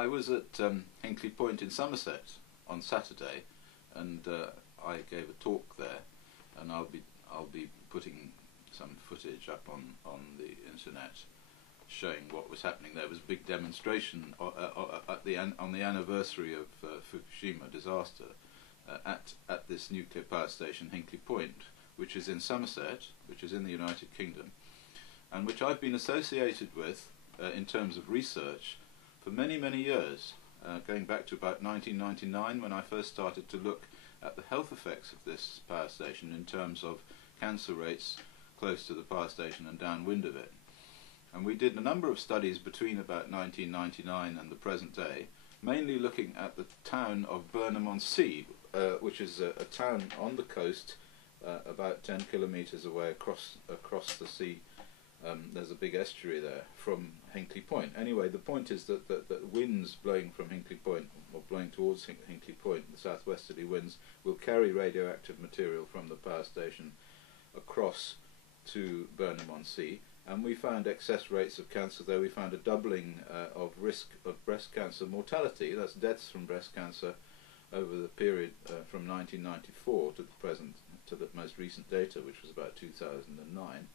I was at Hinkley Point in Somerset on Saturday, and I gave a talk there, and I'll be putting some footage up on the internet showing what was happening. There was a big demonstration on the anniversary of Fukushima disaster at this nuclear power station, Hinkley Point, which is in Somerset, which is in the United Kingdom, and which I've been associated with in terms of research for many, many years, going back to about 1999 when I first started to look at the health effects of this power station in terms of cancer rates close to the power station and downwind of it. And we did a number of studies between about 1999 and the present day, mainly looking at the town of Burnham-on-Sea, which is a town on the coast about 10 kilometres away across the sea. There's a big estuary there from Hinkley Point. Anyway, the point is that the winds blowing from Hinkley Point, or blowing towards Hinkley Point, the southwesterly winds, will carry radioactive material from the power station across to Burnham-on-Sea. And we found excess rates of cancer there. We found a doubling of risk of breast cancer mortality. That's deaths from breast cancer over the period from 1994 to the present, to the most recent data, which was about 2009.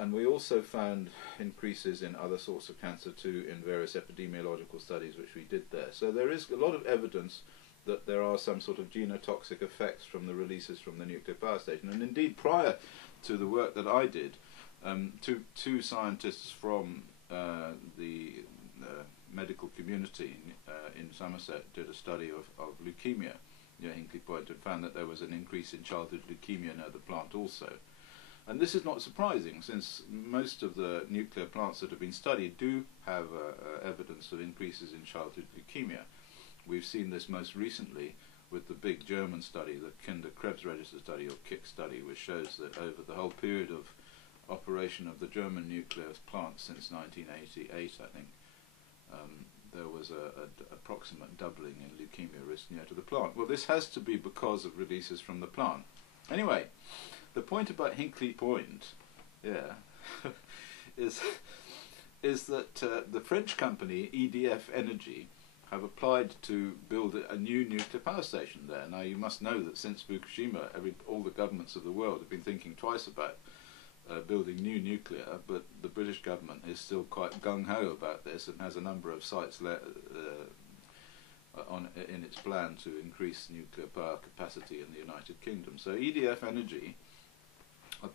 And we also found increases in other sorts of cancer too in various epidemiological studies which we did there. So there is a lot of evidence that there are some sort of genotoxic effects from the releases from the nuclear power station. And indeed, prior to the work that I did, two scientists from the medical community in Somerset did a study of leukemia near Hinkley Point and found that there was an increase in childhood leukemia near the plant also. And this is not surprising, since most of the nuclear plants that have been studied do have evidence of increases in childhood leukemia. We've seen this most recently with the big German study, the Kinder-Krebs-Register study, or KIK study, which shows that over the whole period of operation of the German nuclear plant since 1988, I think, there was an approximate doubling in leukemia risk near to the plant. Well, this has to be because of releases from the plant. Anyway, the point about Hinkley Point, is that the French company EDF Energy have applied to build a new nuclear power station there. Now, you must know that since Fukushima, all the governments of the world have been thinking twice about building new nuclear, but the British government is still quite gung-ho about this and has a number of sites in its plan to increase nuclear power capacity in the United Kingdom. So EDF Energy are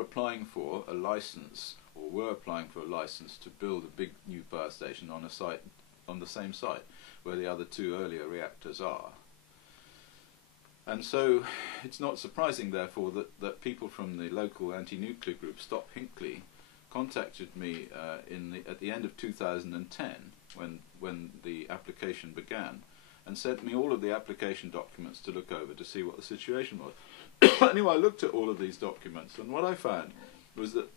applying for a license, or were applying for a license to build a big new power station on a site, on the same site where the other two earlier reactors are. And so it's not surprising, therefore, that people from the local anti-nuclear group Stop Hinkley contacted me at the end of 2010 when the application began, and sent me all of the application documents to look over to see what the situation was. Anyway, I looked at all of these documents, and what I found was that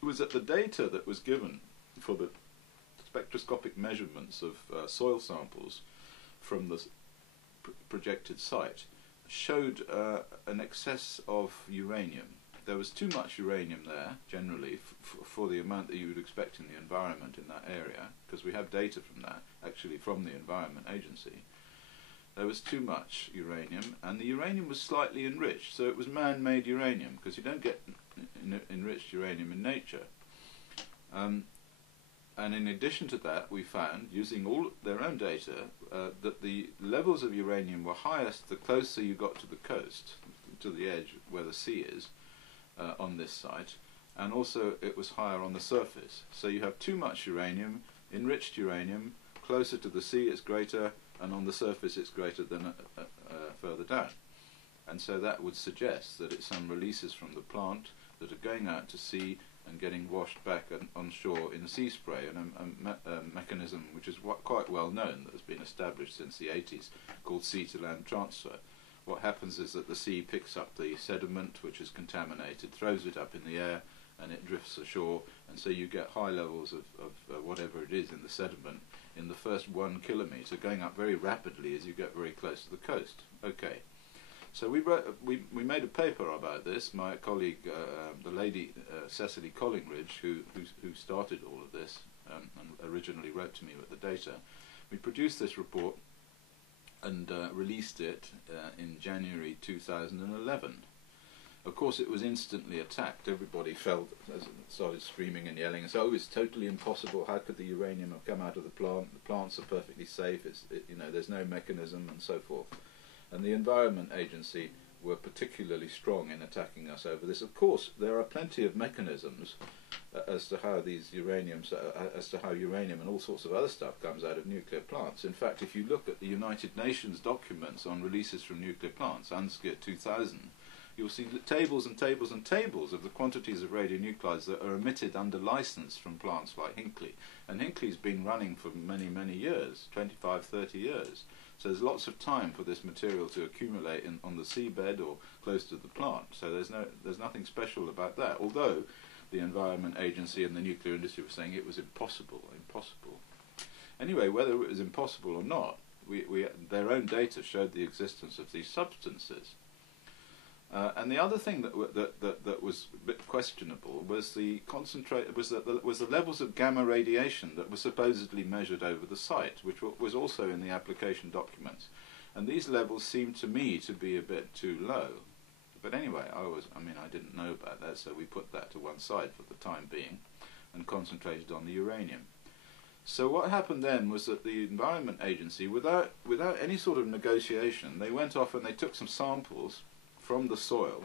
the data that was given for the spectroscopic measurements of soil samples from the projected site showed an excess of uranium. There was too much uranium there, generally, for the amount that you would expect in the environment in that area, because we have data from that, actually from the Environment Agency. There was too much uranium, and the uranium was slightly enriched, so it was man-made uranium, because you don't get enriched uranium in nature. And in addition to that, we found, using all their own data, that the levels of uranium were highest the closer you got to the coast, to the edge where the sea is, on this site, and also it was higher on the surface. So you have too much uranium, enriched uranium, closer to the sea it's greater, and on the surface it's greater than further down. And so that would suggest that it's some releases from the plant that are going out to sea and getting washed back on shore in sea spray, and a mechanism which is quite well known, that has been established since the 80s, called sea-to-land transfer. What happens is that the sea picks up the sediment, which is contaminated, throws it up in the air, and it drifts ashore, and so you get high levels of whatever it is in the sediment in the first 1 kilometre, going up very rapidly as you get very close to the coast. Okay. So we made a paper about this. My colleague, the lady Cecily Collingridge, who started all of this, and originally wrote to me with the data. We produced this report and released it in January 2011. Of course, it was instantly attacked. Everybody started screaming and yelling and said, "Oh, it's totally impossible. How could the uranium have come out of the plant? The plants are perfectly safe. There's no mechanism," and so forth. And the Environment Agency were particularly strong in attacking us over this. Of course, there are plenty of mechanisms as to how uranium and all sorts of other stuff comes out of nuclear plants. In fact, if you look at the United Nations documents on releases from nuclear plants, UNSCR 2000, you'll see tables and tables and tables of the quantities of radionuclides that are emitted under license from plants like Hinkley. And Hinkley's been running for many, many years, 25, 30 years. So there's lots of time for this material to accumulate on the seabed or close to the plant. So there's nothing special about that. Although the Environment Agency and the nuclear industry were saying it was impossible. Anyway, whether it was impossible or not, their own data showed the existence of these substances. And the other thing that was a bit questionable was the levels of gamma radiation that were supposedly measured over the site, which was also in the application documents. And these levels seemed to me to be a bit too low. But anyway, I didn't know about that, so we put that to one side for the time being and concentrated on the uranium. So what happened then was that the Environment Agency, without any sort of negotiation, they went off and they took some samples from the soil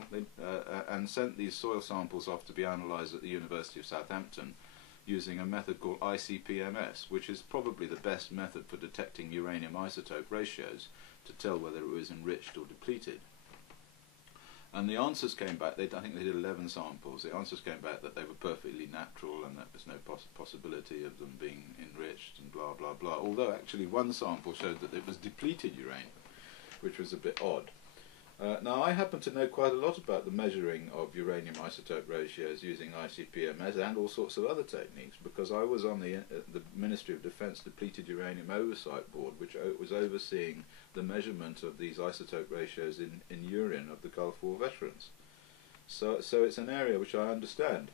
and sent these soil samples off to be analysed at the University of Southampton using a method called ICP-MS, which is probably the best method for detecting uranium isotope ratios to tell whether it was enriched or depleted. And the answers came back, I think they did 11 samples, the answers came back that they were perfectly natural and that there was no possibility of them being enriched and blah blah blah, although actually one sample showed that it was depleted uranium, which was a bit odd. Now, I happen to know quite a lot about the measuring of uranium isotope ratios using ICP-MS and all sorts of other techniques, because I was on the Ministry of Defence Depleted Uranium Oversight Board, which was overseeing the measurement of these isotope ratios in urine of the Gulf War veterans. So it's an area which I understand.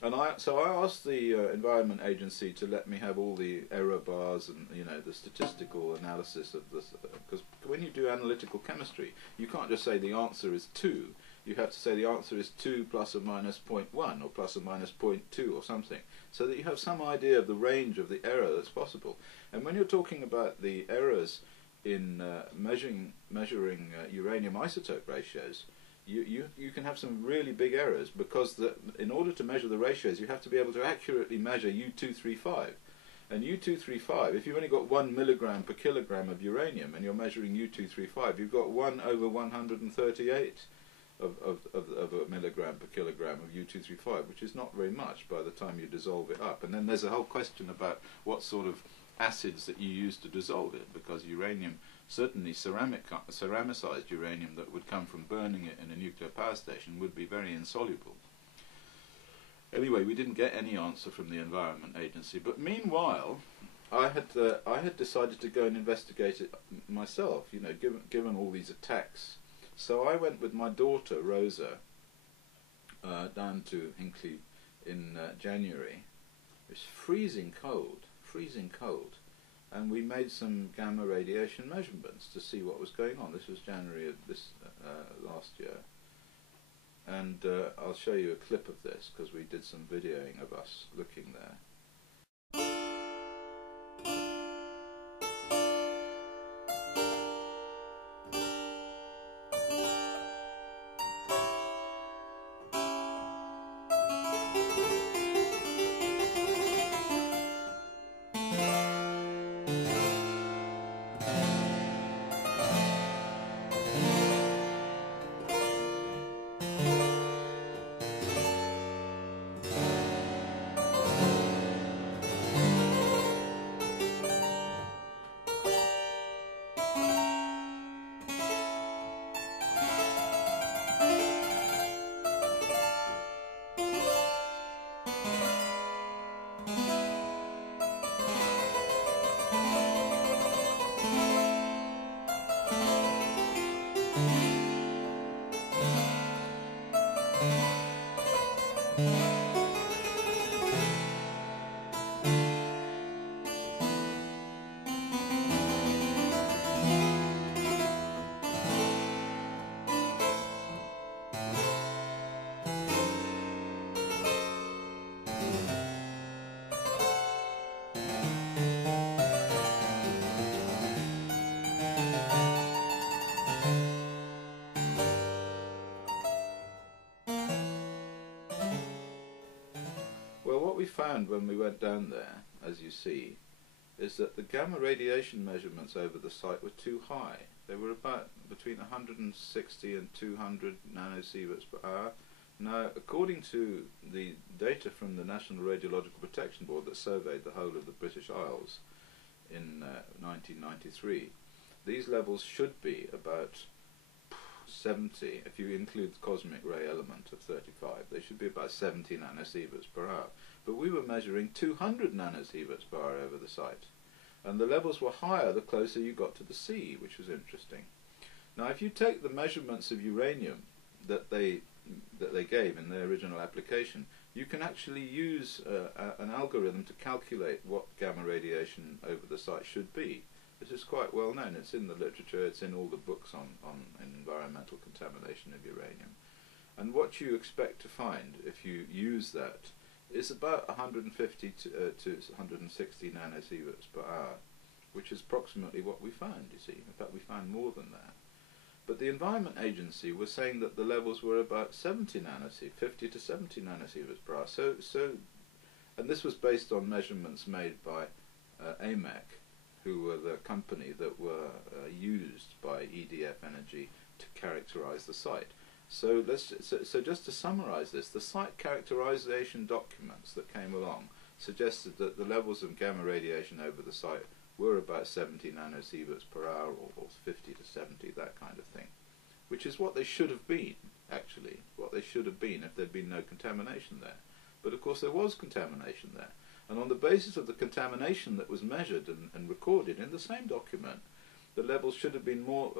And so I asked the Environment Agency to let me have all the error bars and the statistical analysis of this, because when you do analytical chemistry, you can't just say the answer is 2. You have to say the answer is 2 plus or minus 0.1 or plus or minus 0.2 or something, so that you have some idea of the range of the error that's possible. And when you're talking about the errors in measuring uranium isotope ratios, you can have some really big errors, because in order to measure the ratios you have to be able to accurately measure U-235. And U-235, if you've only got 1 milligram per kilogram of uranium and you're measuring U-235, you've got 1 over 138 of a milligram per kilogram of U-235, which is not very much by the time you dissolve it up. And then there's a whole question about what sort of acids that you use to dissolve it, because uranium, certainly ceramicized uranium that would come from burning it in a nuclear power station, would be very insoluble. Anyway, we didn't get any answer from the Environment Agency, but meanwhile I had decided to go and investigate it myself, given all these attacks. So I went with my daughter Rosa down to Hinkley in January. It was freezing cold, and we made some gamma radiation measurements to see what was going on. This was January of last year, and I'll show you a clip of this because we did some videoing of us looking there. we found when we went down there, as you see, is that the gamma radiation measurements over the site were too high. They were about between 160 and 200 nanosieverts per hour. Now, according to the data from the National Radiological Protection Board that surveyed the whole of the British Isles in 1993, these levels should be about 70, if you include the cosmic ray element of 35, they should be about 70 nanosieverts per hour. But we were measuring 200 nanosieverts per hour over the site. And the levels were higher the closer you got to the sea, which was interesting. Now, if you take the measurements of uranium that they gave in their original application, you can actually use an algorithm to calculate what gamma radiation over the site should be. This is quite well known. It's in the literature, it's in all the books on environmental contamination of uranium. And what you expect to find if you use that is about 150 to 160 nanosieverts per hour, which is approximately what we found, you see. In fact, we found more than that. But the Environment Agency was saying that the levels were about 70 nanosieverts, 50 to 70 nanosieverts per hour. And this was based on measurements made by AMEC, who were the company that were used by EDF Energy to characterize the site. So just to summarize this, the site characterization documents that came along suggested that the levels of gamma radiation over the site were about 70 nanosieverts per hour, or 50 to 70, that kind of thing, which is what they should have been, actually, what they should have been if there'd been no contamination there. But of course there was contamination there. And on the basis of the contamination that was measured and recorded in the same document, the levels should have been more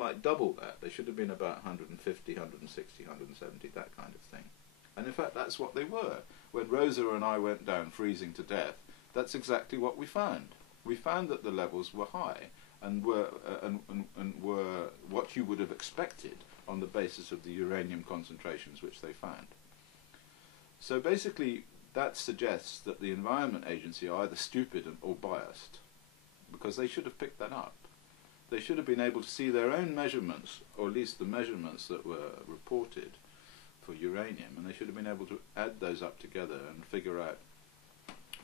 like double that. They should have been about 150, 160, 170, that kind of thing. And in fact, that's what they were. When Rosa and I went down freezing to death, that's exactly what we found. We found that the levels were high and were what you would have expected on the basis of the uranium concentrations which they found. So basically, that suggests that the Environment Agency are either stupid or biased, because they should have picked that up. They should have been able to see their own measurements, or at least the measurements that were reported for uranium, and they should have been able to add those up together and figure out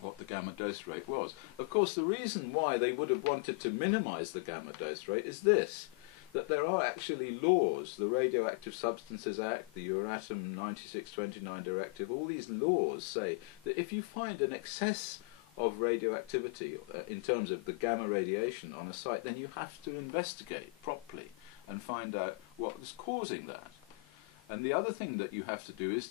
what the gamma dose rate was. Of course, the reason why they would have wanted to minimize the gamma dose rate is this, that there are actually laws, the Radioactive Substances Act, the Euratom 9629 Directive, all these laws say that if you find an excess of radioactivity in terms of the gamma radiation on a site, then you have to investigate properly and find out what is causing that. And the other thing that you have to do is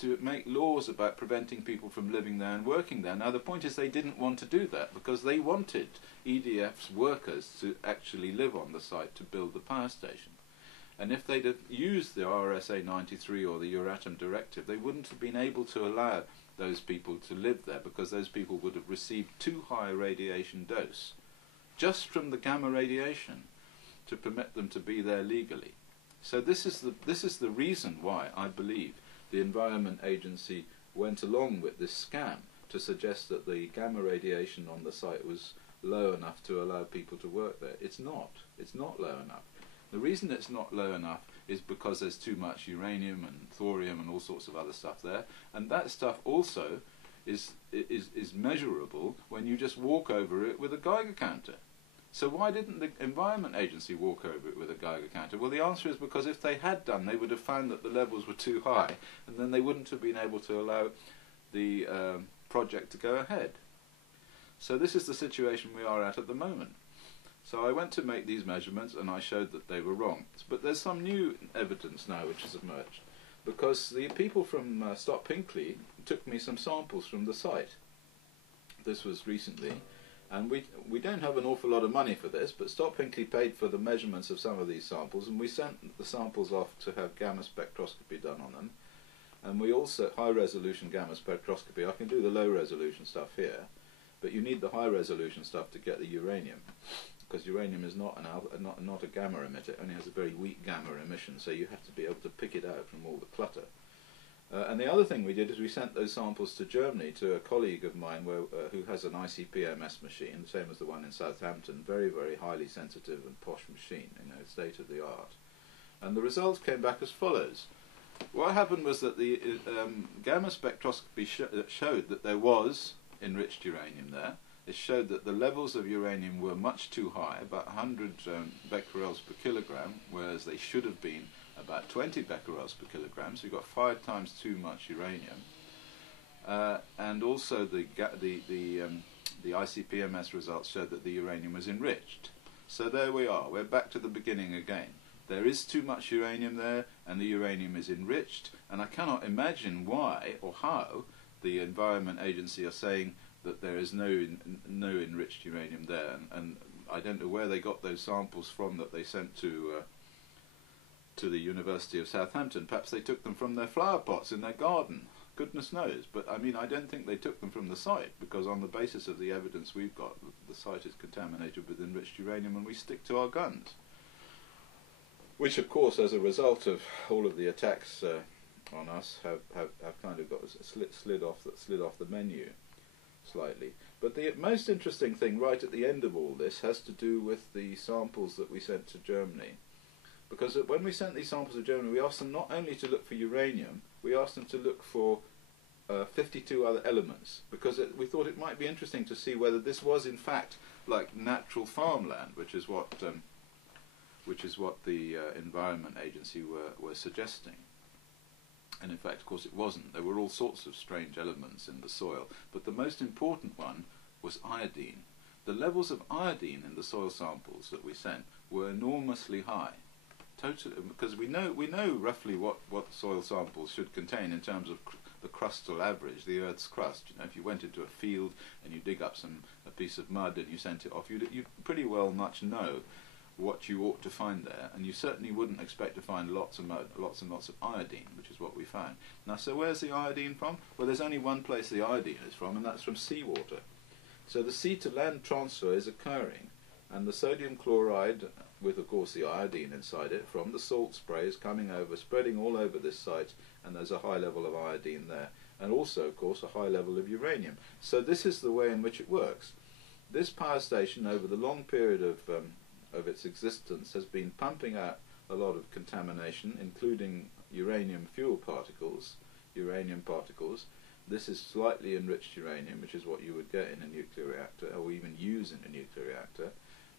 to make laws about preventing people from living there and working there. Now the point is they didn't want to do that because they wanted EDF's workers to actually live on the site to build the power station. And if they'd have used the RSA 93 or the Euratom Directive, they wouldn't have been able to allow those people to live there because those people would have received too high a radiation dose just from the gamma radiation to permit them to be there legally. So this is the reason why I believe the Environment Agency went along with this scam to suggest that the gamma radiation on the site was low enough to allow people to work there. It's not. It's not low enough. The reason it's not low enough is because there's too much uranium and thorium and all sorts of other stuff there, and that stuff also is measurable when you just walk over it with a Geiger counter. So why didn't the Environment Agency walk over it with a Geiger counter? Well, the answer is because if they had done, they would have found that the levels were too high, and then they wouldn't have been able to allow the project to go ahead. So this is the situation we are at the moment. So I went to make these measurements and I showed that they were wrong. But there's some new evidence now which has emerged, because the people from Stop Hinkley took me some samples from the site. This was recently. And we don't have an awful lot of money for this, but Stop Hinkley paid for the measurements of some of these samples, and we sent the samples off to have gamma spectroscopy done on them. And we also, high-resolution gamma spectroscopy, I can do the low-resolution stuff here, but you need the high-resolution stuff to get the uranium, because uranium is not a gamma emitter, it only has a very weak gamma emission, so you have to be able to pick it out from all the clutter. And the other thing we did is we sent those samples to Germany to a colleague of mine who has an ICP-MS machine, the same as the one in Southampton, very, very highly sensitive and posh machine, state of the art. And the results came back as follows. What happened was that the gamma spectroscopy showed that there was enriched uranium there. It showed that the levels of uranium were much too high, about 100 becquerels per kilogram, whereas they should have been about 20 becquerels per kilogram. So you got 5 times too much uranium. And also the ICP-MS results showed that the uranium was enriched. So there we are. We're back to the beginning again. There is too much uranium there, and the uranium is enriched, and I cannot imagine why or how the Environment Agency are saying that there is no enriched uranium there, and I don't know where they got those samples from that they sent to the University of Southampton. Perhaps they took them from their flower pots in their garden. Goodness knows. But I mean, I don't think they took them from the site, because on the basis of the evidence we've got, the site is contaminated with enriched uranium, and we stick to our guns. Which, of course, as a result of all of the attacks on us, have kind of got slid off the menu slightly. But the most interesting thing right at the end of all this has to do with the samples that we sent to Germany. Because when we sent these samples to Germany, we asked them not only to look for uranium, we asked them to look for 52 other elements, because we thought it might be interesting to see whether this was in fact like natural farmland, which is what the Environment Agency were suggesting. And in fact, of course, it wasn't. There were all sorts of strange elements in the soil, but the most important one was iodine. The levels of iodine in the soil samples that we sent were enormously high. Totally, because we know roughly what soil samples should contain in terms of the crustal average, the Earth's crust. You know, if you went into a field and you dig up a piece of mud and you sent it off, you pretty well much know what you ought to find there, and you certainly wouldn't expect to find lots and lots of iodine, which is what we found. Now, so where's the iodine from? Well, there's only one place the iodine is from, and that's from seawater. So the sea-to-land transfer is occurring, and the sodium chloride, with of course the iodine inside it, from the salt spray is coming over, spreading all over this site, and there's a high level of iodine there, and also, of course, a high level of uranium. So this is the way in which it works. This power station, over the long period of its existence, has been pumping out a lot of contamination, including uranium fuel particles, uranium particles. This is slightly enriched uranium, which is what you would get in a nuclear reactor, or even use in a nuclear reactor.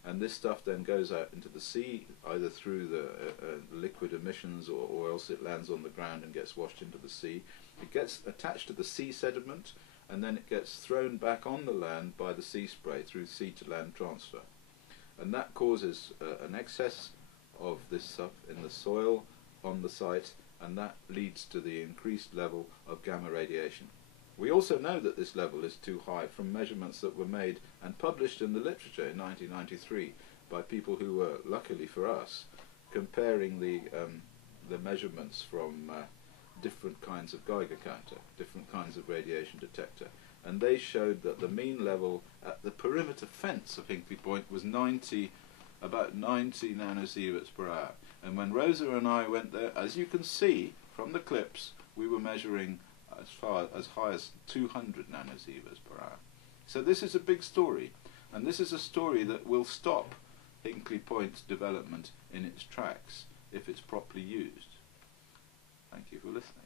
And this stuff then goes out into the sea, either through the liquid emissions, or else it lands on the ground and gets washed into the sea. It gets attached to the sea sediment, and then it gets thrown back on the land by the sea spray through sea-to-land transfer. And that causes an excess of this stuff in the soil on the site, and that leads to the increased level of gamma radiation. We also know that this level is too high from measurements that were made and published in the literature in 1993 by people who were, luckily for us, comparing the measurements from different kinds of Geiger counter, different kinds of radiation detector. And they showed that the mean level at the perimeter fence of Hinkley Point was about 90 nanosieverts per hour. And when Rosa and I went there, as you can see from the clips, we were measuring as high as 200 nanosieverts per hour. So this is a big story, and this is a story that will stop Hinkley Point's development in its tracks if it's properly used. Thank you for listening.